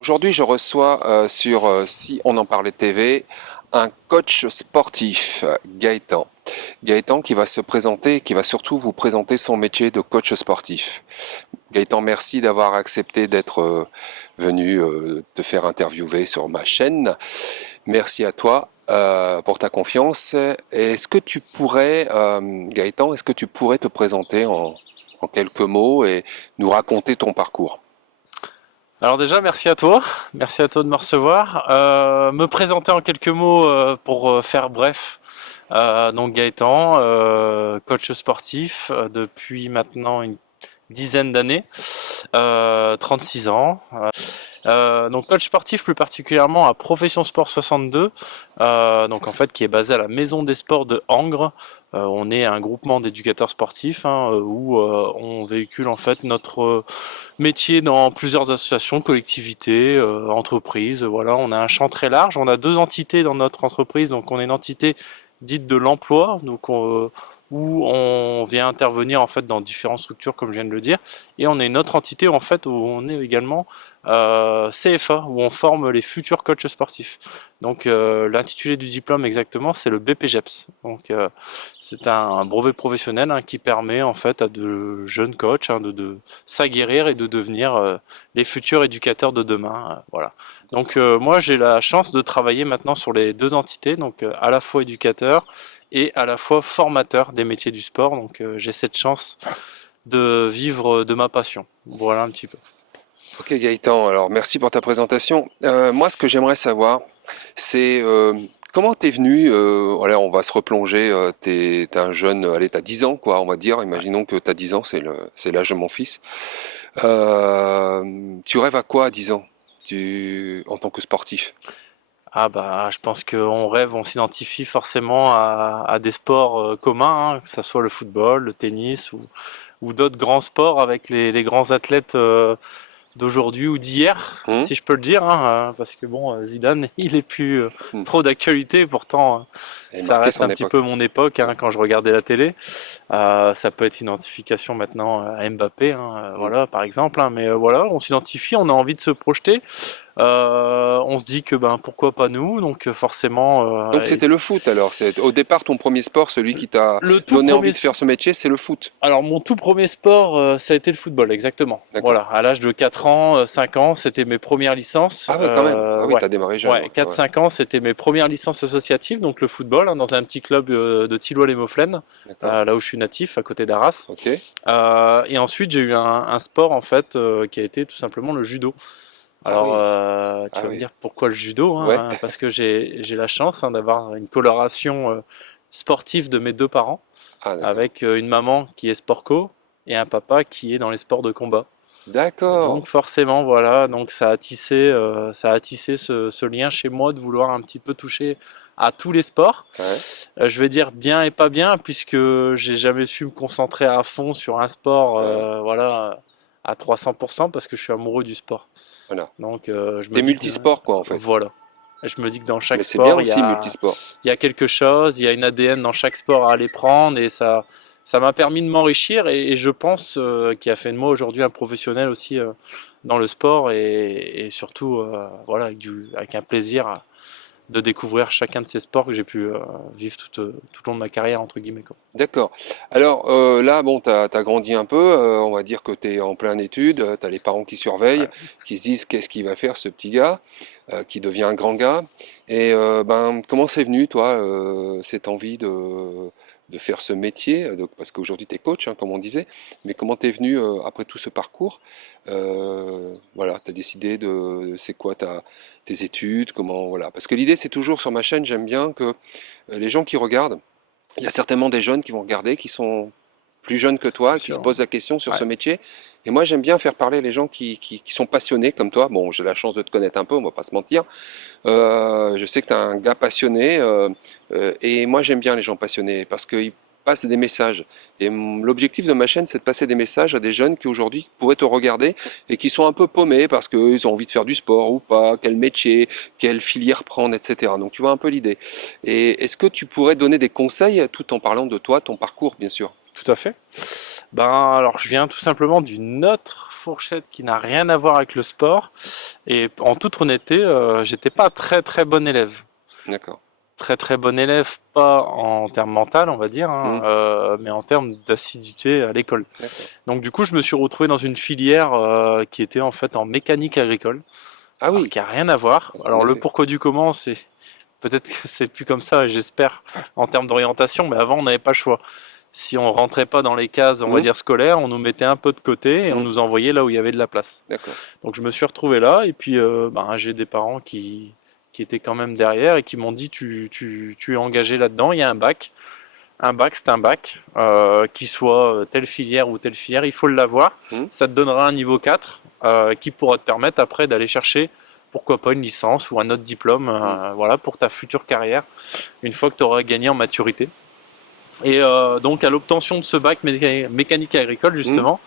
Aujourd'hui, je reçois sur Si on en parlait TV un coach sportif, Gaëtan. Gaëtan qui va se présenter, qui va surtout vous présenter son métier de coach sportif. Gaëtan, merci d'avoir accepté d'être venu te faire interviewer sur ma chaîne. Merci à toi pour ta confiance. Est-ce que tu pourrais, Gaëtan, est-ce que tu pourrais te présenter en quelques mots et nous raconter ton parcours? Alors déjà, merci à toi de me recevoir. Me présenter en quelques mots pour faire bref. Donc Gaëtan, coach sportif depuis maintenant une dizaine d'années, 36 ans. Donc coach sportif plus particulièrement à Profession Sport 62, donc en fait qui est basé à la Maison des Sports de Angres. On est un groupement d'éducateurs sportifs où on véhicule en fait notre métier dans plusieurs associations, collectivités, entreprises. Voilà, on a un champ très large. On a deux entités dans notre entreprise. Donc on est une entité dite de l'emploi, donc où on vient intervenir en fait dans différentes structures comme je viens de le dire, et on est une autre entité en fait où on est également CFA, où on forme les futurs coachs sportifs. Donc l'intitulé du diplôme exactement c'est le BPGEPS. Donc c'est un brevet professionnel qui permet en fait à de jeunes coachs de s'aguerrir et de devenir les futurs éducateurs de demain. Voilà. Donc moi j'ai la chance de travailler maintenant sur les deux entités, donc à la fois éducateur et à la fois formateur des métiers du sport. Donc j'ai cette chance de vivre de ma passion. Voilà un petit peu. Ok Gaëtan, alors merci pour ta présentation. Moi ce que j'aimerais savoir, c'est comment t'es venu, voilà, on va se replonger, t'es un jeune, allez t'as 10 ans quoi on va dire, imaginons que t'as 10 ans, c'est l'âge de mon fils. Tu rêves à quoi à 10 ans en tant que sportif? Ah bah je pense qu'on rêve, on s'identifie forcément à des sports communs, que ce soit le football, le tennis ou d'autres grands sports avec les grands athlètes d'aujourd'hui ou d'hier, Hum, si je peux le dire, parce que bon, Zidane, il est plus hum. trop d'actualité, pourtant Elle ça marqué reste son un petit époque. peu mon époque quand je regardais la télé. Ça peut être une identification maintenant à Mbappé, Hum. voilà, par exemple, mais voilà, on s'identifie, on a envie de se projeter. On se dit que ben pourquoi pas nous, donc forcément. Donc c'était le foot alors, c'est au départ ton premier sport, celui qui t'a Le tout donné premier envie de faire ce métier, c'est le foot. Alors mon tout premier sport, ça a été le football, exactement. D'accord. Voilà, à l'âge de 4 ans, 5 ans, c'était mes premières licences. Ah oui quand même, ah oui Ouais, t'as démarré jeune, ouais, ouais, c'est quatre vrai. cinq ans, c'était mes premières licences associatives, donc le football, dans un petit club de Thilloy-les-Mauflaines, D'accord, là où je suis natif, à côté d'Arras. ok. Et ensuite, j'ai eu un sport, en fait, qui a été tout simplement le judo. Ah Alors, oui, tu ah vas me oui, dire pourquoi le judo, ouais, parce que j'ai la chance d'avoir une coloration sportive de mes deux parents ah d'accord. avec une maman qui est sport-co et un papa qui est dans les sports de combat. Donc D'accord, forcément, voilà, donc ça a tissé ce lien chez moi de vouloir un petit peu toucher à tous les sports. ouais, Je vais dire bien et pas bien, puisque j'ai jamais su me concentrer à fond sur un sport, ouais, voilà, à 300%, parce que je suis amoureux du sport. voilà. Donc je me T'es dis que, multisport quoi en fait. voilà. Je me dis que dans chaque Mais c'est bien sport, aussi multisport. il y a quelque chose, il y a une ADN dans chaque sport à aller prendre, et ça m'a permis de m'enrichir, et je pense qu'il a fait de moi aujourd'hui un professionnel aussi dans le sport, et surtout voilà, avec un plaisir de découvrir chacun de ces sports que j'ai pu vivre tout au long de ma carrière, entre guillemets, quoi. D'accord. Alors là, bon, t'as grandi un peu, on va dire que t'es en pleine étude, t'as les parents qui surveillent, Ouais. qui se disent qu'est-ce qu'il va faire ce petit gars, qui devient un grand gars. Et ben, comment c'est venu, toi, cette envie de faire ce métier, parce qu'aujourd'hui t'es coach, comme on disait, mais comment t'es venu après tout ce parcours? Voilà, t'as décidé c'est quoi tes études, comment, voilà. Parce que l'idée, c'est toujours sur ma chaîne, j'aime bien que les gens qui regardent, il y a certainement des jeunes qui vont regarder, qui sont plus jeunes que Bien toi, qui se sûr. posent la question sur Ouais. ce métier. Et moi, j'aime bien faire parler les gens qui sont passionnés comme toi. Bon, j'ai la chance de te connaître un peu, on va pas se mentir. Je sais que tu es un gars passionné. Et moi, j'aime bien les gens passionnés parce qu'ils passes des messages. Et l'objectif de ma chaîne, c'est de passer des messages à des jeunes qui aujourd'hui pourraient te regarder et qui sont un peu paumés parce qu'ils ont envie de faire du sport ou pas, quel métier, quelle filière prendre, etc. Donc tu vois un peu l'idée. Et est-ce que tu pourrais donner des conseils tout en parlant de toi, ton parcours, bien sûr? Tout à fait. Ben, alors, je viens tout simplement d'une autre fourchette qui n'a rien à voir avec le sport. Et en toute honnêteté, j'étais pas très très bon élève. D'accord. Très très bon élève, pas en termes mental, on va dire, hein, Mhm. mais en termes d'assiduité à l'école. D'accord. Donc du coup, je me suis retrouvé dans une filière qui était en fait en mécanique agricole, Ah alors oui, qui a rien à voir. en Alors le effet. pourquoi du comment, c'est peut-être que c'est plus comme ça, j'espère, en termes d'orientation, mais avant on n'avait pas le choix. Si on rentrait pas dans les cases, on va Mhm. dire scolaires, on nous mettait un peu de côté et on Mhm. nous envoyait là où il y avait de la place. D'accord. Donc je me suis retrouvé là et puis ben, j'ai des parents qui étaient quand même derrière et qui m'ont dit tu es engagé là-dedans, il y a un bac. Un bac, c'est un bac, qui soit telle filière ou telle filière, il faut l'avoir. Mhm. Ça te donnera un niveau 4 qui pourra te permettre après d'aller chercher, pourquoi pas, une licence ou un autre diplôme Mhm. voilà, pour ta future carrière, une fois que tu auras gagné en maturité. Et donc à l'obtention de ce bac mécanique agricole Mhm. justement,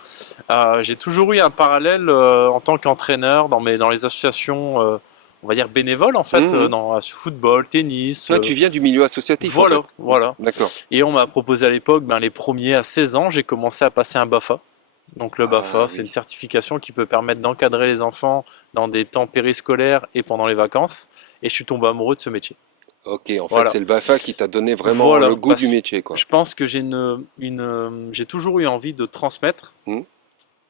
j'ai toujours eu un parallèle en tant qu'entraîneur dans les associations, on va dire bénévoles en fait, Mhm. dans football, tennis, Ah, tu viens du milieu associatif en voilà, fait. voilà. D'accord. Et on m'a proposé à l'époque, ben, les premiers à 16 ans, j'ai commencé à passer un BAFA. Donc le BAFA, Ah c'est une oui. certification qui peut permettre d'encadrer les enfants dans des temps périscolaires et pendant les vacances. Et je suis tombé amoureux de ce métier. Ok, en fait, Voilà. c'est le BAFA qui t'a donné vraiment le Voilà. goût du Parce métier, quoi. je pense que j'ai toujours eu envie de transmettre Mhm.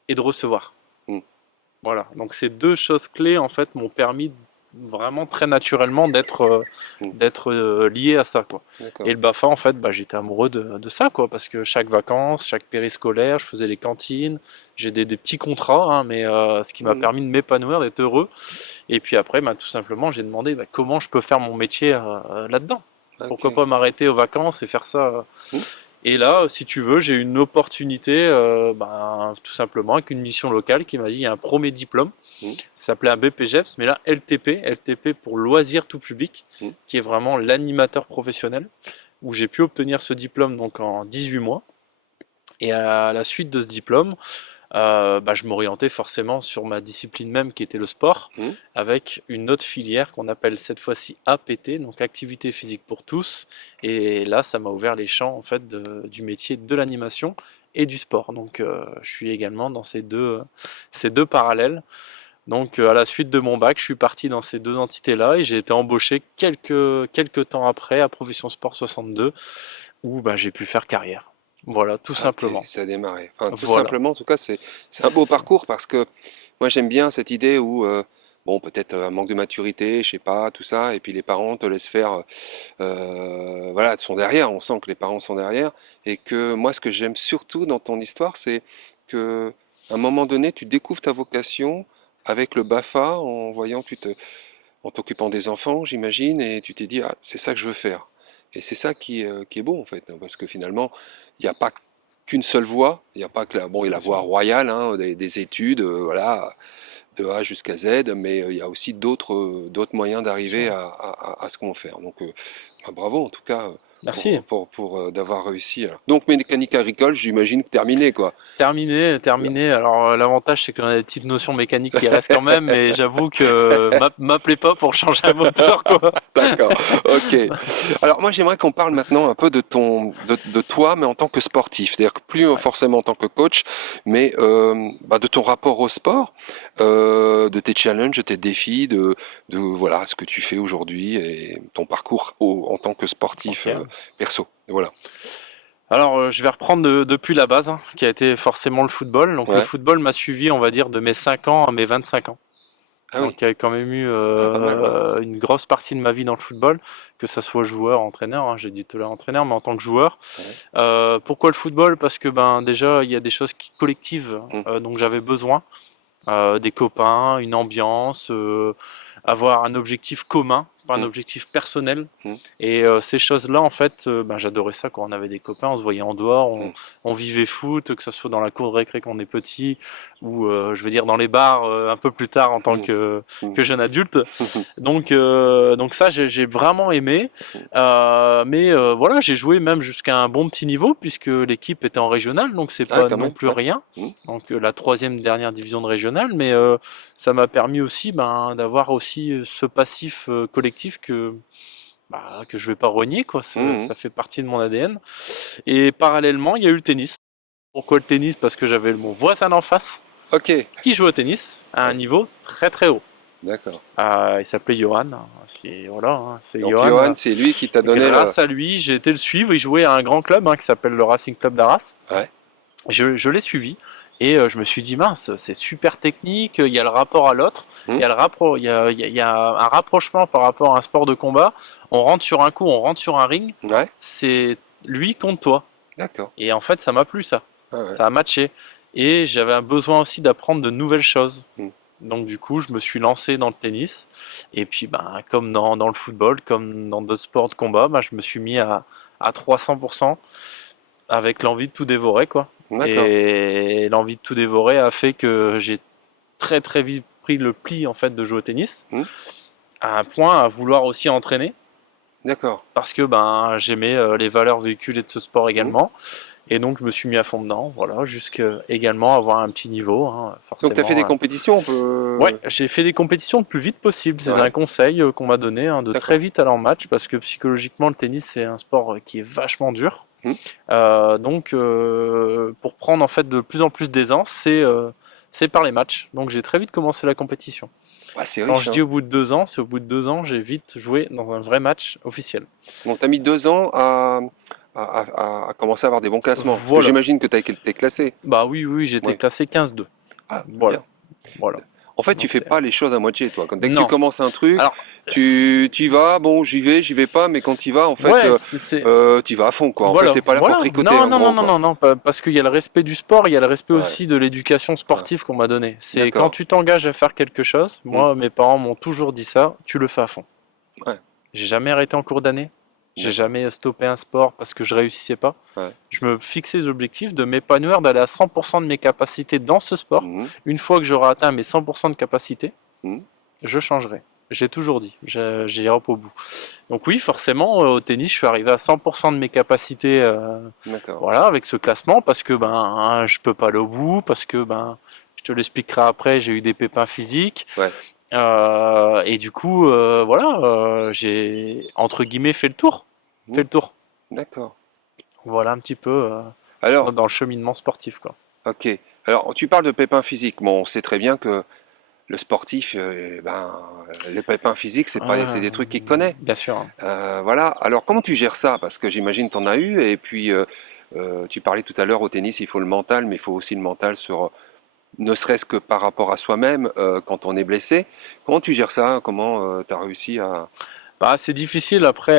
et de recevoir. Mhm. Voilà. Donc ces deux choses clés, en fait, m'ont permis vraiment très naturellement Mhm. d'être lié à ça, quoi. Et D'accord. le BAFA, en fait, bah, j'étais amoureux de ça, quoi, parce que chaque vacances, chaque périscolaire, je faisais les cantines, j'ai des petits contrats, hein, mais ce qui m'a Mhm. permis de m'épanouir, d'être heureux. Et puis après, bah, tout simplement, j'ai demandé bah, comment je peux faire mon métier là-dedans. Pourquoi Ok. pas m'arrêter aux vacances et faire ça Mhm. et là, si tu veux, j'ai eu une opportunité, ben, tout simplement, avec une mission locale qui m'a dit il y a un premier diplôme. Mhm. Ça s'appelait un BPGEPS, mais là, LTP pour loisirs tout public, Mhm. qui est vraiment l'animateur professionnel, où j'ai pu obtenir ce diplôme donc en 18 mois. Et à la suite de ce diplôme, bah, je m'orientais forcément sur ma discipline même qui était le sport, Mhm. avec une autre filière qu'on appelle cette fois-ci APT, donc activité physique pour tous. Et là, ça m'a ouvert les champs en fait du métier de l'animation et du sport. Donc, je suis également dans ces deux parallèles. Donc, à la suite de mon bac, je suis parti dans ces deux entités-là et j'ai été embauché quelques temps après à Profession Sport 62, où bah, j'ai pu faire carrière. Voilà, tout Ah, ok, simplement. ça a démarré. Enfin, tout Voilà. simplement, en tout cas, c'est un beau parcours parce que moi, j'aime bien cette idée où, bon, peut-être un manque de maturité, je sais pas, tout ça, et puis les parents te laissent faire, voilà, sont derrière, on sent que les parents sont derrière, et que moi, ce que j'aime surtout dans ton histoire, c'est que à un moment donné, tu découvres ta vocation avec le BAFA en voyant, en t'occupant des enfants, j'imagine, et tu t'es dit, ah, c'est ça que je veux faire. Et c'est ça qui est beau, en fait, hein, parce que finalement, il n'y a pas qu'une seule voie, il n'y a pas que bon, il y a Bien la sûr. voie royale, hein, des études, voilà, de A jusqu'à Z, mais il y a aussi d'autres moyens Bien sûr. d'arriver à ce qu'on veut faire. Donc, bah, bravo, en tout cas, Merci. d'avoir réussi. Alors. Donc, mécanique agricole, j'imagine que terminé, quoi. Terminé, terminé. Alors l'avantage c'est qu'on a des petites notions mécaniques qui restent quand même, mais j'avoue que m'appelez pas pour changer un moteur quoi. D'accord, ok. Alors moi j'aimerais qu'on parle maintenant un peu de toi, mais en tant que sportif, c'est-à-dire que plus Ouais. forcément en tant que coach, mais bah, de ton rapport au sport, de tes challenges, tes défis, de voilà ce que tu fais aujourd'hui et ton parcours en tant que sportif Ok. perso. Voilà. Alors je vais reprendre depuis la base, hein, qui a été forcément le football. Donc le Ouais. football m'a suivi, on va dire, de mes 5 ans à mes 25 ans. Ah oui. Donc il y a quand même eu Ah pas mal, ouais. une grosse partie de ma vie dans le football, que ça soit joueur, entraîneur, hein, j'ai dit tout à l'heure entraîneur, mais en tant que joueur. Ouais. Pourquoi le football? Parce que ben déjà il y a des choses collectives Hum, dont j'avais besoin. Des copains, une ambiance, avoir un objectif commun pas un Mm. objectif personnel. Mm. Et ces choses-là, en fait, j'adorais ça quand on avait des copains, on se voyait en dehors, Mm. on vivait foot, que ce soit dans la cour de récré quand on est petit, ou je veux dire dans les bars un peu plus tard en tant Mm. Mm. que jeune adulte. Donc ça, j'ai vraiment aimé. Voilà, j'ai joué même jusqu'à un bon petit niveau, puisque l'équipe était en régional, donc c'est Ah, pas quand non même, plus ouais. rien. Mm. Donc la troisième dernière division de régional, mais ça m'a permis aussi d'avoir aussi ce passif collectif que je vais pas renier, quoi. Mm. Ça fait partie de mon ADN. Et parallèlement, il y a eu le tennis. Pourquoi le tennis? Parce que j'avais mon voisin d'en face Ok, qui jouait au tennis à un niveau très très haut. d'accord. Il s'appelait Johan. Voilà, hein, c'est Donc Johan. Johan, c'est lui qui t'a donné le... Grâce à lui, j'ai été le suivre. Il jouait à un grand club qui s'appelle le Racing Club d'Arras. Ouais. Je l'ai suivi et je me suis dit mince, c'est super technique. Il y a le rapport à l'autre, Mm. il y a un rapprochement par rapport à un sport de combat. On rentre sur un coup, on rentre sur un ring. Ouais, C'est lui contre toi. d'accord. Et en fait, ça m'a plu ça. Ah ouais. Ça a matché. Et j'avais un besoin aussi d'apprendre de nouvelles choses. Mm. Donc du coup, je me suis lancé dans le tennis. Et puis, comme dans le football, comme dans d'autres sports de combat, je me suis mis à 300% avec l'envie de tout dévorer, quoi. D'accord. Et l'envie de tout dévorer a fait que j'ai très très vite pris le pli en fait de jouer au tennis, Mm. à un point à vouloir aussi entraîner, D'accord. parce que j'aimais les valeurs véhiculées de ce sport également. Et donc je me suis mis à fond dedans, voilà, jusqu'à également avoir un petit niveau, hein, Donc tu as fait des forcément. compétitions, on peut... Ouais, j'ai fait des compétitions le plus vite possible. C'est Ouais. un conseil qu'on m'a donné, de D'accord. très vite aller en match, parce que psychologiquement le tennis c'est un sport qui est vachement dur. Mm. Donc pour prendre en fait de plus en plus d'aisance, c'est par les matchs. Donc j'ai très vite commencé la compétition. Ouais, c'est Quand riche, je hein. dis au bout de 2 ans, c'est au bout de 2 ans j'ai vite joué dans un vrai match officiel. Donc tu as mis 2 ans à commencer à avoir des bons classements. Parce que Voilà. j'imagine que tu as été classé. Bah oui, j'étais Ouais. classé 15-2. Ah, Voilà. bien. Voilà. En fait, Donc tu fais c'est- pas les choses à moitié, toi. Dès que Non. tu commences un truc, Alors, tu y vas, bon, j'y vais pas, mais quand tu y vas, en fait, ouais, tu y vas à fond, quoi. En voilà, fait, t'es pas là voilà. pour tricoter, Non, en non, gros, non, non, quoi. non, parce qu'il y a le respect du sport, il y a le respect Ouais. aussi de l'éducation sportive qu'on m'a donné. C'est D'accord. quand tu t'engages à faire quelque chose, moi, mes parents m'ont toujours dit ça, tu le fais à fond. Ouais. J'ai jamais arrêté en cours d'année, j'ai D'accord. jamais stoppé un sport parce que je réussissais pas. Ouais. Je me fixais des objectifs de m'épanouir, d'aller à 100% de mes capacités dans ce sport. Mhm. Une fois que j'aurai atteint mes 100% de capacité, Mhm. je changerai. J'ai toujours dit, j'irai au bout. Donc oui, forcément, au tennis, je suis arrivé à 100% de mes capacités, D'accord. voilà, avec ce classement, parce que je peux pas aller au bout, parce que je te l'expliquerai après, j'ai eu des pépins physiques. Ouais. Et du coup, j'ai entre guillemets fait le tour. Mhm. Fait le tour. D'accord. Voilà un petit peu Alors, dans le cheminement sportif, quoi. ok. Alors, tu parles de pépins physiques. Bon, on sait très bien que le sportif, les pépins physiques, c'est des trucs qu'il connaît. Bien sûr. Voilà. Alors, comment tu gères ça? Parce que j'imagine t'en as eu. Et puis, tu parlais tout à l'heure au tennis, il faut le mental, mais il faut aussi le mental sur, ne serait-ce que par rapport à soi-même quand on est blessé. Comment tu gères ça? Comment tu as réussi à... C'est difficile après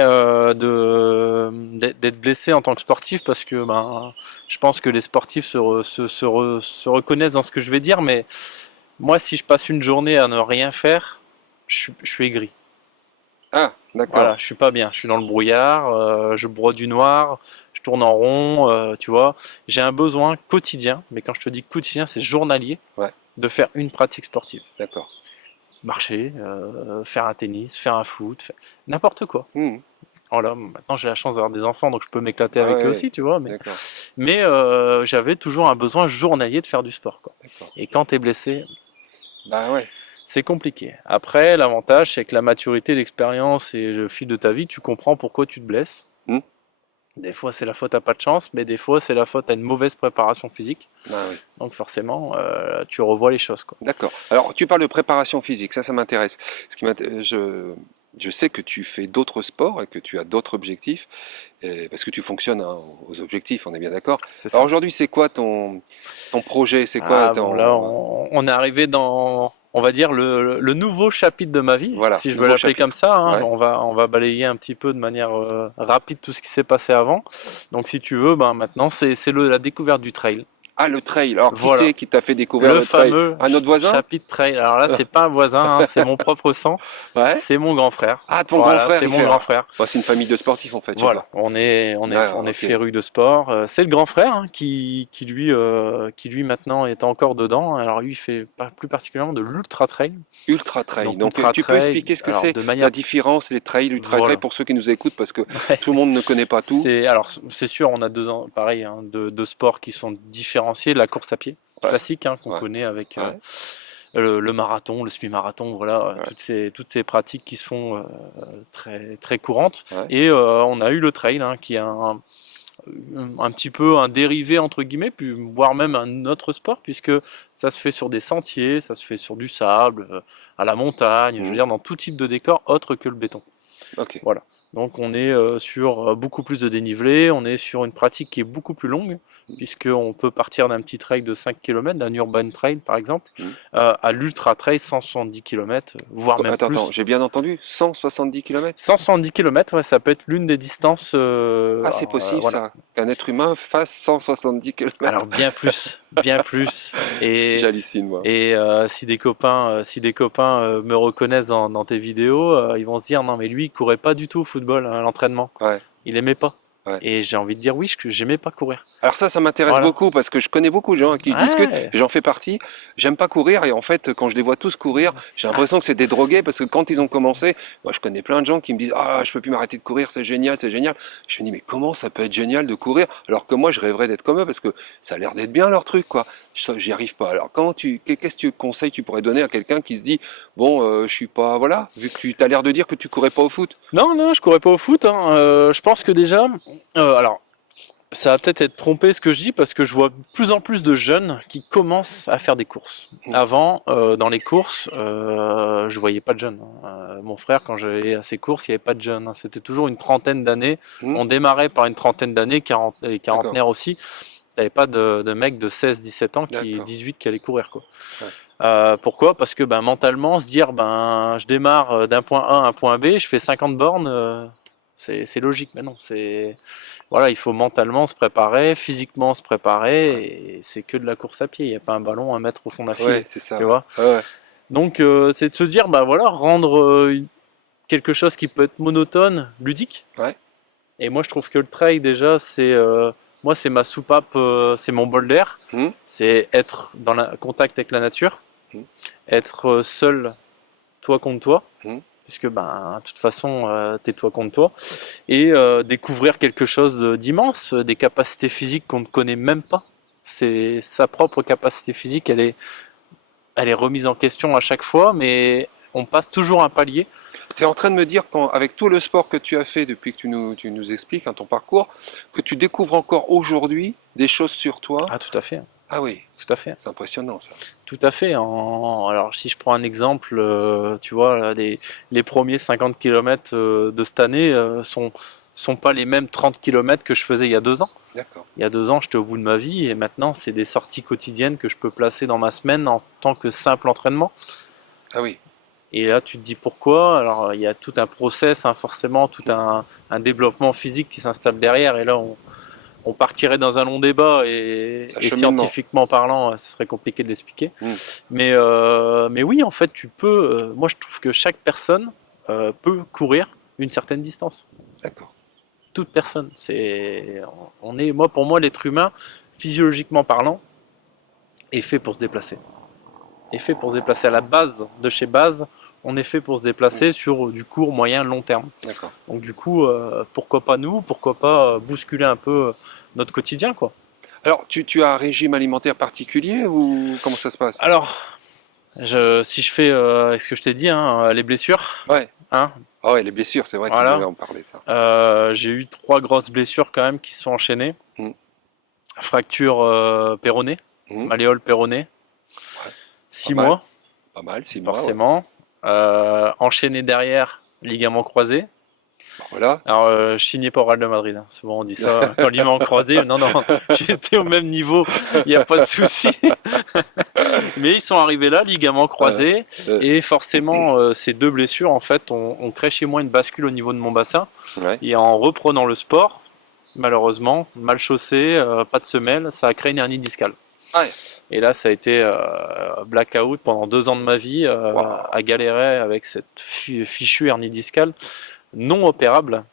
d'être blessé en tant que sportif parce que je pense que les sportifs se reconnaissent dans ce que je vais dire, mais moi si je passe une journée à ne rien faire, je suis aigri. Ah, d'accord. Voilà, je suis pas bien, je suis dans le brouillard, je broie du noir, je tourne en rond, tu vois. J'ai un besoin quotidien, mais quand je te dis quotidien, c'est journalier, Ouais. de faire une pratique sportive. D'accord. Marcher, faire un tennis, faire un foot, n'importe quoi. Mhm. Voilà, maintenant j'ai la chance d'avoir des enfants, donc je peux m'éclater Ah avec ouais, eux ouais. aussi, tu vois. D'accord. Mais j'avais toujours un besoin journalier de faire du sport, quoi. D'accord. Et quand t'es blessé, Bah ouais. c'est compliqué. Après, l'avantage, c'est que la maturité, l'expérience et le fil de ta vie, tu comprends pourquoi tu te blesses. Mhm. Des fois, c'est la faute à pas de chance, mais des fois, c'est la faute à une mauvaise préparation physique. Ah oui. Donc forcément, tu revois les choses, quoi. D'accord. Alors, tu parles de préparation physique, ça m'intéresse. Je sais que tu fais d'autres sports et que tu as d'autres objectifs, parce que tu fonctionnes aux objectifs, on est bien d'accord. C'est ça. Alors aujourd'hui, c'est quoi ton projet? C'est quoi Bon, là, on est arrivé dans, on va dire, le nouveau chapitre de ma vie, Voilà, si je veux nouveau l'appeler chapitre. comme ça. Hein. Ouais. On va balayer un petit peu de manière rapide tout ce qui s'est passé avant. Donc, si tu veux, maintenant, c'est la découverte du trail. Ah, le trail. Alors, qui Voilà. c'est qui t'a fait découvrir Le le trail? fameux Un autre voisin? chapitre trail. Alors là, c'est pas un voisin, hein, c'est mon propre sang. Ouais. C'est mon grand frère. Ah, ton grand Voilà, frère, c'est il mon fait. grand frère. Bah, c'est une famille de sportifs, en fait, chez Voilà, toi. on est Ok. férus de sport. C'est le grand frère hein, qui lui maintenant est encore dedans. Alors lui, il fait plus particulièrement de l'ultra trail. Ultra trail. Donc Donc, ultra tu peux trail, expliquer ce que alors c'est, de la manière, différence, les trails, l'ultra trail, voilà. pour ceux qui nous écoutent, parce que Ouais. tout le monde ne connaît pas tout. Alors c'est sûr, on a pareil, hein, deux sports qui sont différenciés. La course à pied Ouais. classique hein, qu'on Ouais. connaît avec Ouais. le marathon, le semi-marathon, voilà, Ouais. toutes ces pratiques qui sont très très courantes. Ouais. Et on a eu le trail hein, qui est un petit peu un dérivé entre guillemets, puis voire même un autre sport, puisque ça se fait sur des sentiers, ça se fait sur du sable, à la montagne, je veux dire dans tout type de décor autre que le béton. Ok. Voilà. Donc on est sur beaucoup plus de dénivelé, on est sur une pratique qui est beaucoup plus longue, puisqu'on peut partir d'un petit trail de 5 km, d'un urban trail par exemple, à l'ultra trail 170 km, voire même plus. Attends, j'ai bien entendu, 170 km? 170 km, ouais, ça peut être l'une des distances. Ah, c'est possible voilà. ça, qu'un être humain fasse 170 km. Alors bien plus, bien plus. Et J'hallucine, moi. Et si des copains, me reconnaissent dans tes vidéos, ils vont se dire non mais lui il courait pas du tout au football, hein, à l'entraînement. Ouais. Il aimait pas. Ouais. Et j'ai envie de dire oui, j'aimais pas courir. Alors ça m'intéresse Voilà. beaucoup parce que je connais beaucoup de gens avec qui je discute, Ouais. et j'en fais partie. J'aime pas courir et en fait, quand je les vois tous courir, j'ai l'impression que c'est des drogués parce que quand ils ont commencé, moi je connais plein de gens qui me disent ah je peux plus m'arrêter de courir, c'est génial, c'est génial. Je me dis mais comment ça peut être génial de courir alors que moi je rêverais d'être comme eux parce que ça a l'air d'être bien leur truc quoi. J'y arrive pas. Alors qu'est-ce que tu pourrais donner à quelqu'un qui se dit bon je suis pas voilà vu que tu as l'air de dire que tu courais pas au foot. Non, je courais pas au foot. Hein. Je pense que déjà, alors. Ça va peut-être être trompé ce que je dis parce que je vois de plus en plus de jeunes qui commencent à faire des courses. Avant, dans les courses, je voyais pas de jeunes. Mon frère, quand j'allais à ses courses, il n'y avait pas de jeunes. Hein. C'était toujours une trentaine d'années. On démarrait par une trentaine d'années, quarantenaires aussi. T'avais pas de mecs de 16-17 ans, 18 qui allaient courir. Quoi. Ouais. Pourquoi? Parce que mentalement, se dire je démarre d'un point A à un point B, je fais 50 bornes. C'est logique, mais non, voilà, il faut mentalement se préparer, physiquement se préparer, et c'est que de la course à pied, il n'y a pas un ballon à mettre au fond d'un fil, Ouais, c'est ça. tu vois. Ouais. Donc c'est de se dire, voilà, rendre quelque chose qui peut être monotone, ludique. Ouais. Et moi je trouve que le trail déjà, c'est ma soupape, c'est mon bol d'air, c'est être dans le contact avec la nature, être seul, toi contre toi. Puisque de toute façon t'es toi contre toi, et découvrir quelque chose d'immense, des capacités physiques qu'on ne connaît même pas. C'est sa propre capacité physique, elle est remise en question à chaque fois, mais on passe toujours un palier. Tu es en train de me dire qu'avec tout le sport que tu as fait depuis que tu nous expliques ton parcours, que tu découvres encore aujourd'hui des choses sur toi. Ah tout à fait. Ah oui, tout à fait. C'est impressionnant ça. Tout à fait. Alors si je prends un exemple, tu vois, les premiers 50 km de cette année sont pas les mêmes 30 km que je faisais il y a 2 ans. D'accord. Il y a 2 ans, j'étais au bout de ma vie, et maintenant, c'est des sorties quotidiennes que je peux placer dans ma semaine en tant que simple entraînement. Ah oui. Et là, tu te dis pourquoi. Alors, il y a tout un process, hein, forcément, tout un développement physique qui s'installe derrière, et là, on partirait dans un long débat, et scientifiquement parlant, ce serait compliqué de l'expliquer. Mais oui, en fait, tu peux. Moi, je trouve que chaque personne peut courir une certaine distance. D'accord. Toute personne. Pour moi, l'être humain, physiologiquement parlant, est fait pour se déplacer. Est fait pour se déplacer à la base de chez base. On est fait pour se déplacer sur du court, moyen, long terme. D'accord. Donc du coup, pourquoi pas nous, pourquoi pas bousculer un peu notre quotidien, quoi. Alors, tu as un régime alimentaire particulier ou comment ça se passe? Alors, si je fais ce que je t'ai dit, hein, les blessures. Ouais. Hein. Ah ouais, les blessures, c'est vrai, voilà. Tu devais en parler ça. J'ai eu 3 grosses blessures quand même qui sont enchaînées. Fracture péronée, malléole péronée. 6 mois. Pas mal, 6 mois. Forcément. Ouais. Enchaîné derrière, ligament croisé. Voilà. Alors, chigné pas au Real de Madrid. Hein. Souvent on dit ça quand ligament croisé. Non, j'étais au même niveau, il n'y a pas de souci. Mais ils sont arrivés là, ligament croisé. Et forcément, ces 2 blessures, en fait, on crée chez moi une bascule au niveau de mon bassin. Ouais. Et en reprenant le sport, malheureusement, mal chaussé, pas de semelle, ça a créé une hernie discale. Ah ouais. Et là, ça a été blackout pendant 2 ans de ma vie, Wow. à galérer avec cette fichue hernie discale non opérable.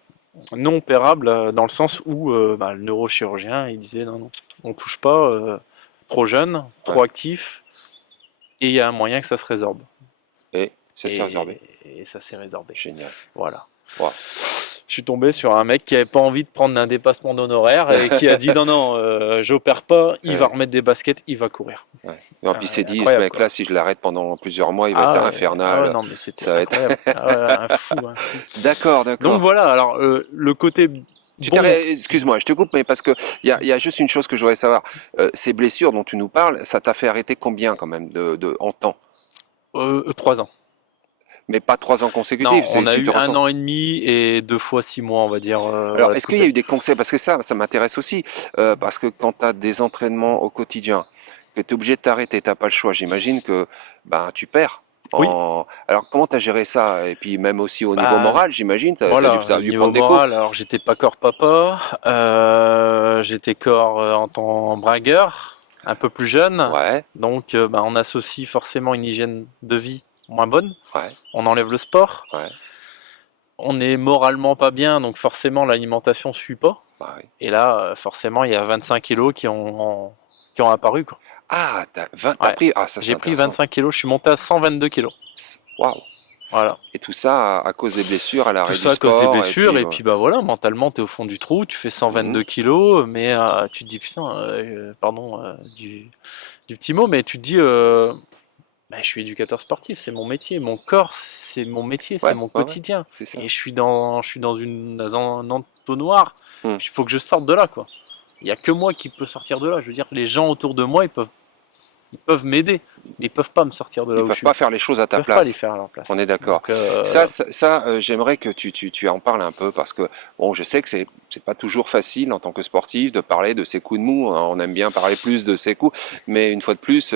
Non opérable dans le sens où le neurochirurgien il disait non, non, on touche pas, trop jeune, trop Ouais. actif, et il y a un moyen que ça se résorbe. Et ça s'est résorbé. Et ça s'est résorbé. Génial. Voilà. Wow. Je suis tombé sur un mec qui avait pas envie de prendre un dépassement d'honoraires et qui a dit non, non, j'opère pas, il va Ouais. remettre des baskets, il va courir. Ouais. Et puis il s'est dit, ce Incroyable, quoi. mec-là, si je l'arrête pendant plusieurs mois, il va être Ah ouais, infernal. non, mais c'était Ça va être. incroyable. Ah ouais, un fou, un fou. D'accord, Donc d'accord. voilà, alors le côté bon, Excuse-moi, je te coupe, mais parce que il y a juste une chose que je voudrais savoir. Ces blessures dont tu nous parles, ça t'a fait arrêter combien quand même en temps? 3 ans. Mais pas 3 ans Non, consécutifs. on a Tu te eu 1 ressens. an et demi et 2 fois 6 mois, on va dire. Alors, Voilà, de est-ce qu'il y a coupé. eu des conseils? Parce que ça m'intéresse aussi. Parce que quand tu as des entraînements au quotidien, que tu es obligé de t'arrêter, t'as pas le choix, j'imagine que ben, tu perds. Oui, Alors, comment tu as géré ça? Et puis, même aussi au niveau bah moral, j'imagine, ça voilà, a dû niveau prendre des coups. moral, alors j'étais pas corps papa, j'étais corps en tant bragueur, un peu plus jeune, Ouais, donc on associe forcément une hygiène de vie moins bonne, ouais, on enlève le sport, ouais. on est moralement pas bien, donc forcément l'alimentation suit pas, Bah oui. et là forcément il y a 25 kilos qui ont apparu, quoi. Ah, t'as Ouais, pris. Ah, ça c'est j'ai pris intéressant. 25 kilos, je suis monté à 122 kilos. Waouh. Voilà. Et tout ça à cause des blessures, à Tout l'arrêt du ça à cause des sport, blessures, et puis bah voilà, mentalement t'es au fond du trou, tu fais Mhm, 122 kilos, mais tu te dis putain, pardon du petit mot, mais tu te dis, je suis éducateur sportif, c'est mon métier, mon corps c'est mon métier, c'est ouais, mon ouais, ouais, quotidien, c'est ça. et je suis dans un entonnoir, Hmm. il faut que je sorte de là, quoi. Il y a que moi qui peux sortir de là, je veux dire, les gens autour de moi ils peuvent m'aider, mais ils peuvent pas me sortir de là Ils où je peuvent suis, pas faire les choses à ils ta peuvent pas les place. faire à leur On place. est d'accord. Donc J'aimerais que tu en parles un peu parce que bon, je sais que c'est pas toujours facile en tant que sportif de parler de ses coups de mou. Hein. On aime bien parler plus de ses coups, mais une fois de plus,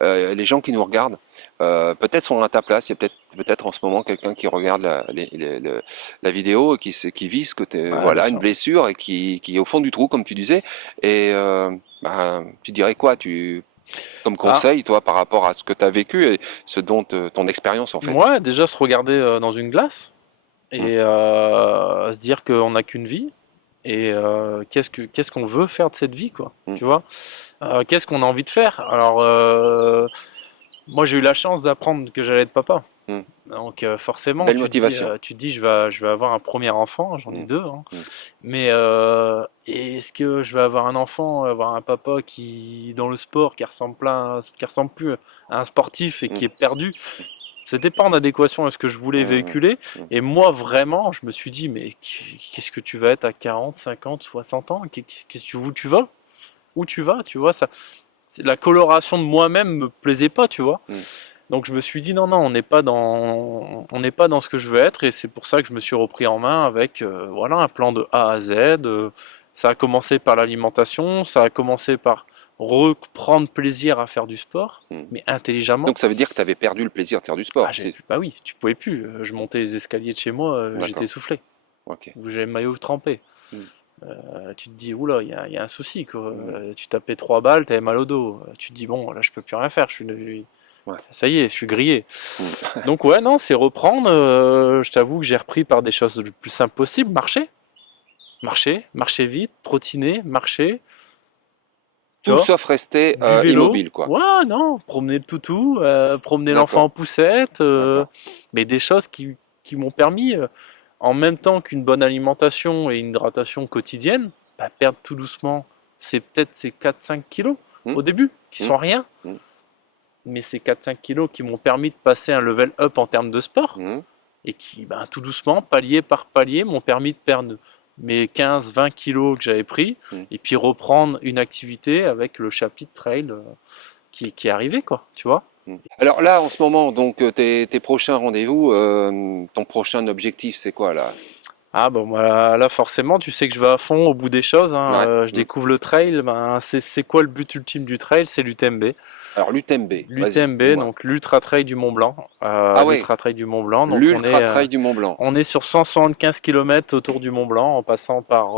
les gens qui nous regardent peut-être sont à ta place. Il y a peut-être en ce moment quelqu'un qui regarde la vidéo et qui vit ce côté, ouais, bien voilà, une sûr. blessure et qui est au fond du trou, comme tu disais. Et tu dirais quoi, comme Ah, conseil, toi, par rapport à ce que tu as vécu et ce dont ton expérience en fait. ouais, déjà se regarder dans une glace Mm, et se dire qu'on n'a qu'une vie, et qu'est-ce qu'on veut faire de cette vie, quoi, mm, tu vois. Qu'est-ce qu'on a envie de faire. Alors moi j'ai eu la chance d'apprendre que j'allais être papa, mm. donc forcément Belle motivation. tu te dis je vais avoir un premier enfant, j'en ai Mm, 2, hein. mm, Mais est-ce que je vais avoir un enfant, avoir un papa qui dans le sport qui ressemble plus à un sportif et mm, qui est perdu? C'était pas en adéquation à ce que je voulais mm, véhiculer. mm. Et moi, vraiment, je me suis dit, mais qu'est-ce que tu vas être à 40, 50, 60 ans? Où tu vas? Où tu vas? Tu vois, ça, la coloration de moi-même me plaisait pas, tu vois. Mm. Donc je me suis dit, non, non, on n'est pas dans ce que je veux être. Et c'est pour ça que je me suis repris en main avec, voilà, un plan de A à Z. Ça a commencé par l'alimentation, ça a commencé par reprendre plaisir à faire du sport, Mm. mais intelligemment. Donc ça veut dire que tu avais perdu le plaisir de faire du sport. Bah oui, tu pouvais plus. Je montais les escaliers de chez moi, j'étais D'accord. essoufflé. Ok. J'avais le maillot trempé. Mm, Tu te dis, oula, il y a un souci, quoi. mm. Tu tapais 3 balles, t'avais mal au dos. Tu te dis, bon, là, je peux plus rien faire. Ouais. Ça y est, je suis grillé. Mm. Donc ouais, non, c'est reprendre. Je t'avoue que j'ai repris par des choses le plus simple possible. Marcher vite, trottiner, marcher. Tu Tout vois, sauf rester du vélo. immobile, quoi. Ouais, non, promener le toutou, promener l'enfant D'accord. en poussette, D'accord. mais des choses qui m'ont permis, en même temps qu'une bonne alimentation et une hydratation quotidienne, perdre tout doucement, c'est peut-être ces 4-5 kilos Mm, au début, qui mm, sont rien, mm, mais ces 4-5 kilos qui m'ont permis de passer un level up en termes de sport, mm. et qui, tout doucement, palier par palier, m'ont permis de perdre mes 15-20 kilos que j'avais pris, Mm. et puis reprendre une activité avec le chapitre trail qui est arrivé, quoi, tu vois. Mm. Alors là, en ce moment, donc tes prochains rendez-vous, ton prochain objectif, c'est quoi là? Ah bon, moi, là forcément, tu sais que je vais à fond au bout des choses, hein. Ouais. Je découvre le trail. Ben, c'est quoi le but ultime du trail? C'est l'UTMB. Alors l'UTMB, vas-y, L'UTMB, dis-moi. donc l'Ultra Trail du Mont Blanc. Ah ouais, L'Ultra Trail du Mont Blanc. Donc l'Ultra Trail du Mont Blanc. on est sur 175 km autour du Mont Blanc en passant par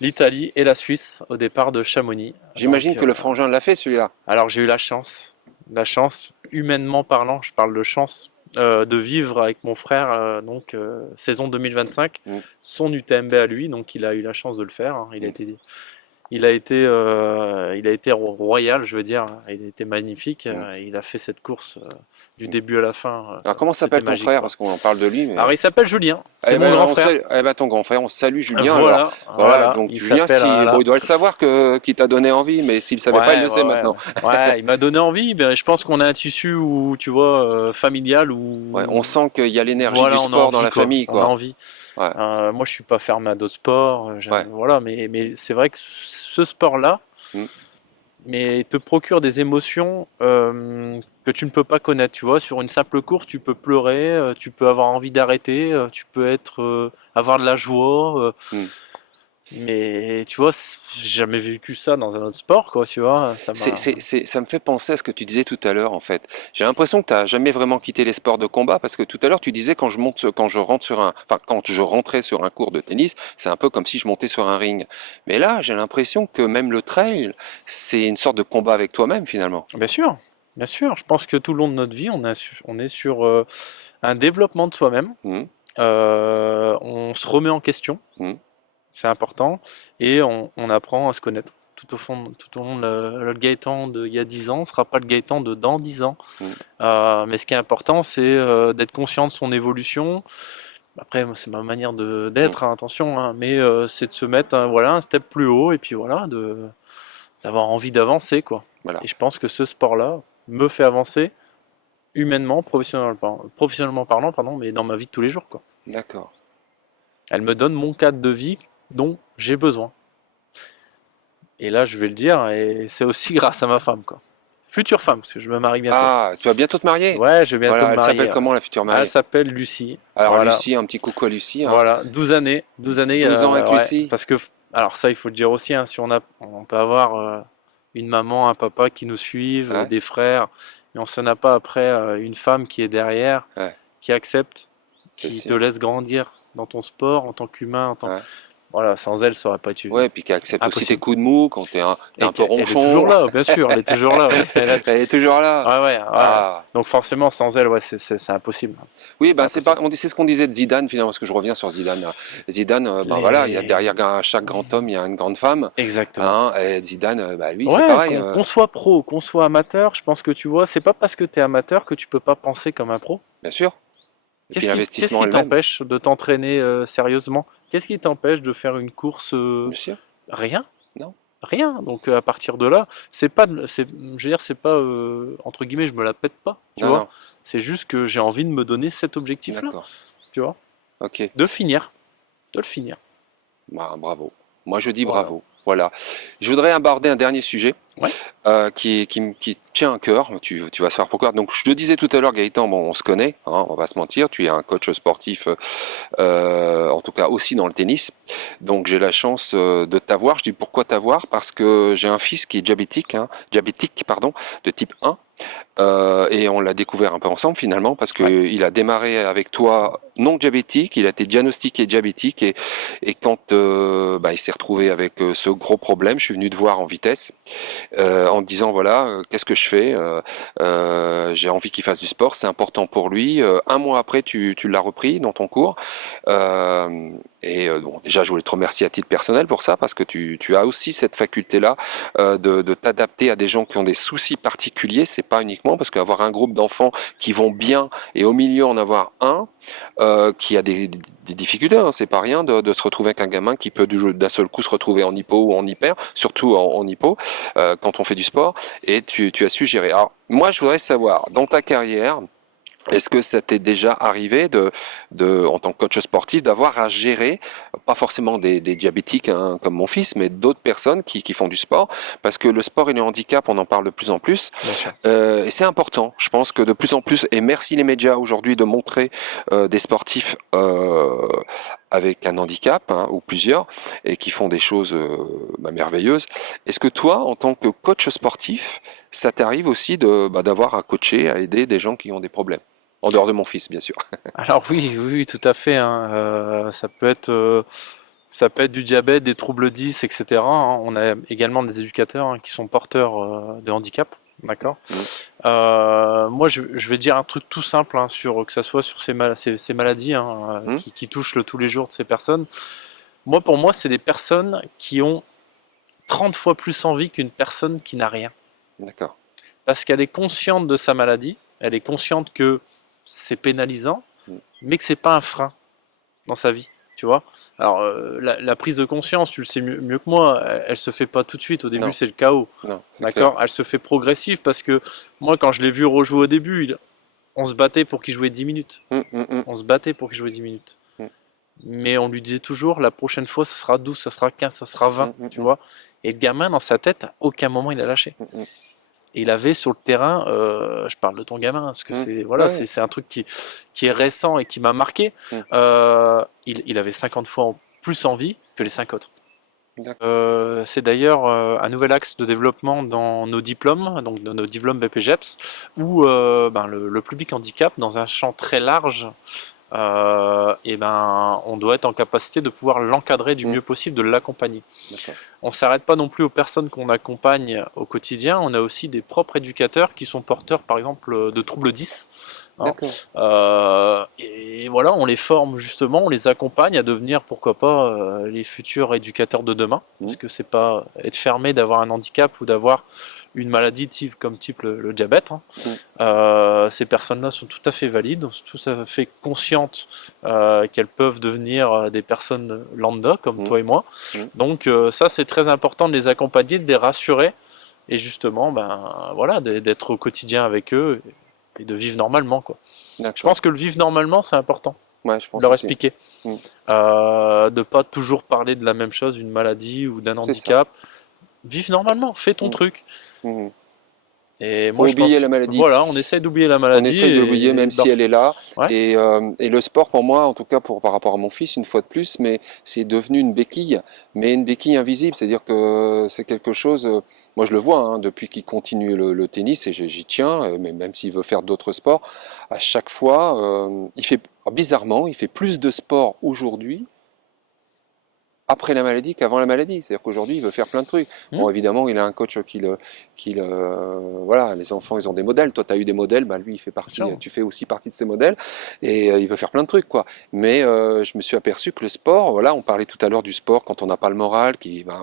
l'Italie et Yes. la Suisse au départ de Chamonix. J'imagine Donc, que le frangin l'a fait celui-là. alors j'ai eu la chance, humainement parlant, je parle de chance, de vivre avec mon frère, saison 2025, Mm. son UTMB à lui, donc il a eu la chance de le faire, hein. Il a été royal, je veux dire. Il a été magnifique. Mm. Il a fait cette course du début à la fin. Alors comment C'était s'appelle ton magique, frère? quoi. Parce qu'on en parle de lui, mais... Alors il s'appelle Julien. C'est Eh mon ben, grand frère. eh ben, ton grand frère, on salue Julien. Alors, Voilà, voilà, voilà. donc Il Julien, s'appelle. bon, il doit le savoir qu'il t'a donné envie, mais s'il ne savait pas, il Ouais, le sait ouais, ouais. maintenant. Ouais, il m'a donné envie. Ben, je pense qu'on a un tissu où, tu vois, familial Ouais, où on sent qu'il y a l'énergie du voilà, on a sport dans envie, la quoi. famille, On a quoi. envie. Ouais, Moi, je suis pas fermé à d'autres sports. ouais. Voilà, mais c'est vrai que ce sport-là, Mm. mais te procure des émotions que tu ne peux pas connaître. Tu vois, sur une simple course, tu peux pleurer, tu peux avoir envie d'arrêter, tu peux avoir de la joie. Mm. Mais tu vois, j'ai jamais vécu ça dans un autre sport, quoi. Tu vois, Ça me fait penser à ce que tu disais tout à l'heure, en fait. J'ai l'impression que tu n'as jamais vraiment quitté les sports de combat, parce que tout à l'heure, tu disais quand je rentre quand je rentrais sur un cours de tennis, c'est un peu comme si je montais sur un ring. Mais là, j'ai l'impression que même le trail, c'est une sorte de combat avec toi-même, finalement. bien sûr, bien sûr. Je pense que tout le long de notre vie, on est sur un développement de soi-même. Mm. On se remet en question. Mm. C'est important, et on apprend à se connaître. Tout au long de le Gaëtan d'il y a 10 ans ne sera pas le Gaëtan de dans 10 ans. Mm. Mais ce qui est important, c'est d'être conscient de son évolution. Après, moi, c'est ma manière d'être, hein, attention, hein, mais c'est de se mettre voilà, un step plus haut, et puis voilà, d'avoir envie d'avancer, quoi. Voilà. Et je pense que ce sport-là me fait avancer humainement, professionnellement parlant, pardon, mais dans ma vie de tous les jours, quoi. D'accord. Elle me donne mon cadre de vie dont j'ai besoin. Et là, je vais le dire, et c'est aussi grâce à ma femme, quoi. Future femme, parce que je me marie bientôt. Ah, tu vas bientôt te marier? Ouais, je vais bientôt Voilà, me elle marier. s'appelle comment, la future mariée? Elle s'appelle Lucie. Alors, Voilà. Lucie, un petit coucou à Lucie, hein. Voilà, 12 années. 12 années. 12 ans avec ouais, Lucie. parce que, alors ça, il faut le dire aussi, hein, si on peut avoir une maman, un papa qui nous suivent, Ouais. des frères, mais on s'en a pas après une femme qui est derrière, Ouais. qui accepte, C'est qui te sûr. laisse grandir dans ton sport, en tant qu'humain, Ouais. Voilà, sans elle, ça aurait pas été. Ouais, puis qui accepte aussi Impossible. tes coups de mou quand t'es un peu Elle est ronchon. toujours là, bien sûr, elle est toujours là. Ouais. Elle est toujours là. Ouais, ouais. Ah. Donc forcément, sans elle, ouais, c'est impossible. Oui, ben Impossible. c'est ce qu'on disait de Zidane finalement, parce que je reviens sur Zidane. Zidane, voilà, il y a derrière chaque grand homme, il y a une grande femme. Exactement. Hein, et Zidane, lui, Ouais, c'est pareil. qu'on soit pro, qu'on soit amateur, je pense que tu vois, c'est pas parce que tu es amateur que tu peux pas penser comme un pro. Bien sûr. Et puis Qu'est-ce l'investissement qui elle-même. t'empêche de t'entraîner sérieusement? Qu'est-ce qui t'empêche de faire une course Bien sûr. Rien? Non. Rien. Donc à partir de là, c'est pas, je veux dire, c'est pas entre guillemets, je me la pète pas, tu Non, vois. non. C'est juste que j'ai envie de me donner cet objectif-là, D'accord. tu vois, Ok. de finir, de le finir. Bah, bravo. Moi, je dis Voilà. bravo. Voilà. Je voudrais aborder un dernier sujet Ouais. qui tient à cœur. Tu vas savoir pourquoi. Donc, je le disais tout à l'heure, Gaëtan, bon, on se connaît, hein, on va se mentir. Tu es un coach sportif, en tout cas aussi dans le tennis. Donc, j'ai la chance de t'avoir. Je dis pourquoi t'avoir? Parce que j'ai un fils qui est diabétique, pardon, de type 1. Et on l'a découvert un peu ensemble finalement parce que il a démarré avec toi non diabétique, il a été diagnostiqué diabétique et quand il s'est retrouvé avec ce gros problème, je suis venu te voir en vitesse en te disant voilà qu'est-ce que je fais, j'ai envie qu'il fasse du sport, c'est important pour lui. Un mois après tu l'as repris dans ton cours bon, déjà je voulais te remercier à titre personnel pour ça parce que tu as aussi cette faculté là de t'adapter à des gens qui ont des soucis particuliers. C'est pas uniquement parce qu'avoir un groupe d'enfants qui vont bien et au milieu en avoir un qui a des difficultés, hein, c'est pas rien de se retrouver avec un gamin qui peut d'un seul coup se retrouver en hypo ou en hyper, surtout en hypo quand on fait du sport, et tu as su gérer. Alors moi je voudrais savoir, dans ta carrière, est-ce que ça t'est déjà arrivé en tant que coach sportif, d'avoir à gérer, pas forcément des diabétiques hein, comme mon fils, mais d'autres personnes qui font du sport, parce que le sport et le handicap, on en parle de plus en plus, Bien sûr. et c'est important. Je pense que de plus en plus, et merci les médias aujourd'hui de montrer des sportifs avec un handicap hein, ou plusieurs et qui font des choses merveilleuses. Est-ce que toi, en tant que coach sportif, ça t'arrive aussi d'avoir à coacher, à aider des gens qui ont des problèmes? En dehors de mon fils, bien sûr. Alors oui, oui, oui, tout à fait, hein. Ça peut être du diabète, des troubles 10, etc., hein. On a également des éducateurs hein, qui sont porteurs de handicap, d'accord. Mm. Moi, je vais dire un truc tout simple hein, sur que ça soit sur ces maladies hein, Mm. qui touchent tous les jours de ces personnes. Moi, pour moi, c'est des personnes qui ont 30 fois plus envie qu'une personne qui n'a rien. D'accord. Parce qu'elle est consciente de sa maladie, elle est consciente que c'est pénalisant, Mm. mais que c'est pas un frein dans sa vie, tu vois. Alors la prise de conscience, tu le sais mieux que moi, elle se fait pas tout de suite. Au début, Non. c'est le chaos, Non, c'est d'accord. clair. Elle se fait progressive parce que moi, quand je l'ai vu rejouer au début, on se battait pour qu'il jouait 10 minutes. Mm, mm, mm. On se battait pour qu'il jouait 10 minutes. Mm. Mais on lui disait toujours, la prochaine fois, ça sera 12, ça sera 15, ça sera 20, Mm, mm, tu mm. vois. Et le gamin, dans sa tête, à aucun moment, il a lâché. Mm, mm. Et il avait sur le terrain, je parle de ton gamin, parce que c'est voilà, Ouais. c'est un truc qui est récent et qui m'a marqué. Il avait 50 fois plus envie que les 5 autres. C'est d'ailleurs un nouvel axe de développement dans nos diplômes, donc dans nos diplômes BPGEPS, où le public handicap, dans un champ très large, on doit être en capacité de pouvoir l'encadrer du mieux possible, de l'accompagner. On ne s'arrête pas non plus aux personnes qu'on accompagne au quotidien, on a aussi des propres éducateurs qui sont porteurs par exemple de troubles 10. Hein. Et voilà, on les forme justement, on les accompagne à devenir pourquoi pas les futurs éducateurs de demain, parce que c'est pas être fermé d'avoir un handicap ou d'avoir une maladie comme le diabète. Hein. Ces personnes-là sont tout à fait valides, sont tout à fait conscientes qu'elles peuvent devenir des personnes lambda comme toi et moi. Donc ça c'est très important de les accompagner, de les rassurer et justement voilà, d'être au quotidien avec eux et de vivre normalement quoi. Je pense que le vivre normalement c'est important. Ouais, je pense leur aussi. expliquer. De pas toujours parler de la même chose, d'une maladie ou d'un handicap. Vive normalement, fais ton truc. Et moi, je pense, la maladie. voilà, on essaie d'oublier la maladie. On essaie de l'oublier même si elle est là. Ouais. Et le sport pour moi, en tout cas par rapport à mon fils, une fois de plus, mais c'est devenu une béquille, mais une béquille invisible. C'est-à-dire que c'est quelque chose. Moi, je le vois hein, depuis qu'il continue le tennis et j'y tiens. Mais même s'il veut faire d'autres sports, à chaque fois, bizarrement, il fait plus de sport aujourd'hui après la maladie qu'avant la maladie. C'est-à-dire qu'aujourd'hui, il veut faire plein de trucs. Bon, évidemment, il a un coach voilà, les enfants, ils ont des modèles. Toi, tu as eu des modèles, lui, il fait partie, tu fais aussi partie de ces modèles. Et il veut faire plein de trucs, quoi. Mais je me suis aperçu que le sport, voilà, on parlait tout à l'heure du sport quand on n'a pas le moral,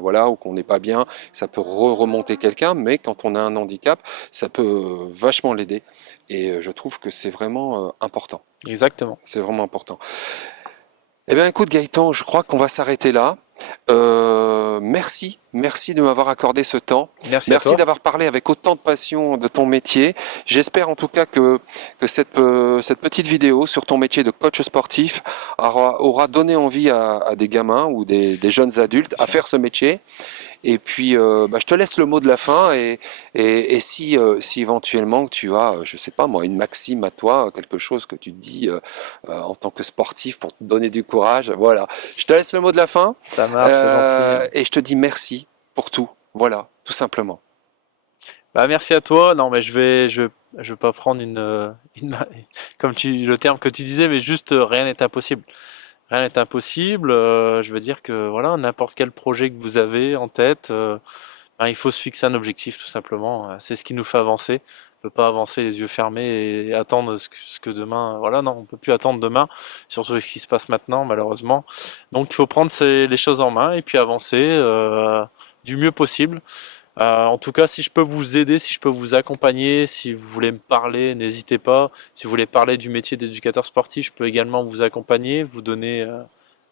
voilà, ou qu'on n'est pas bien, ça peut remonter quelqu'un. Mais quand on a un handicap, ça peut vachement l'aider. Et je trouve que c'est vraiment important. Exactement. C'est vraiment important. Eh bien, écoute Gaëtan, je crois qu'on va s'arrêter là. Merci de m'avoir accordé ce temps. Merci d'avoir parlé avec autant de passion de ton métier. J'espère en tout cas que cette petite vidéo sur ton métier de coach sportif aura donné envie à des gamins ou des jeunes adultes à faire ce métier. Et puis, je te laisse le mot de la fin et si éventuellement tu as, je sais pas moi, une maxime à toi, quelque chose que tu te dis en tant que sportif pour te donner du courage, voilà. Je te laisse le mot de la fin. Ça marche, c'est gentil. Et je te dis merci pour tout, voilà, tout simplement. Merci à toi. Non, mais je vais pas prendre comme le terme que tu disais, mais juste rien n'est impossible. Rien n'est impossible. Je veux dire que voilà, n'importe quel projet que vous avez en tête, il faut se fixer un objectif tout simplement. C'est ce qui nous fait avancer. On peut pas avancer les yeux fermés et attendre ce que demain. Voilà, non, on peut plus attendre demain, surtout ce qui se passe maintenant malheureusement. Donc il faut prendre les choses en main et puis avancer du mieux possible. En tout cas, si je peux vous aider, si je peux vous accompagner, si vous voulez me parler, n'hésitez pas. Si vous voulez parler du métier d'éducateur sportif, je peux également vous accompagner, vous donner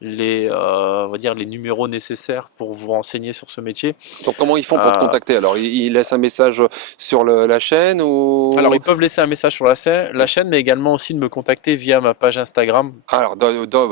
on va dire les numéros nécessaires pour vous renseigner sur ce métier. Donc comment ils font pour te contacter? Alors ils laissent un message sur la chaîne ou... Alors ils peuvent laisser un message sur la chaîne, mais également aussi de me contacter via ma page Instagram. Alors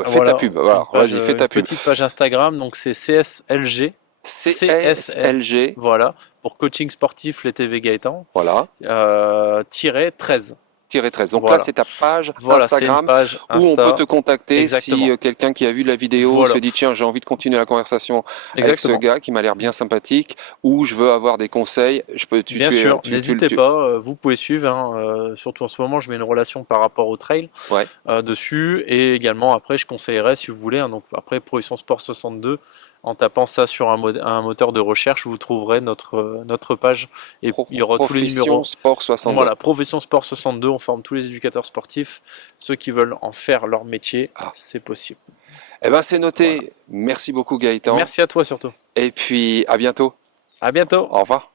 fais ta pub. Voilà, vas-y, fais ta pub. Petite page Instagram, donc c'est CSLG. CSLG. Voilà, pour coaching sportif les TV Gaëtan. Voilà. -13. 13. Donc là, Voilà. c'est ta page Voilà, c'est une Instagram page où on Insta. peut te contacter Exactement. si quelqu'un qui a vu la vidéo Voilà. se dit tiens, j'ai envie de continuer la conversation avec ce Exactement. gars qui m'a l'air bien sympathique ou je veux avoir des conseils. Je peux, Bien sûr, n'hésitez pas, vous pouvez suivre, hein, surtout en ce moment, je mets une relation par rapport au trail Ouais. dessus, et également après, je conseillerais si vous voulez, hein, donc après Progression Sport 62, en tapant ça sur un moteur de recherche, vous trouverez notre page, et il y aura tous les Profession numéros. Sport 62. Voilà, Profession Sport 62, on forme tous les éducateurs sportifs, ceux qui veulent en faire leur métier, Ah. c'est possible. Eh ben c'est noté. Voilà. Merci beaucoup Gaëtan. Merci à toi surtout. Et puis à bientôt. À bientôt. Au revoir.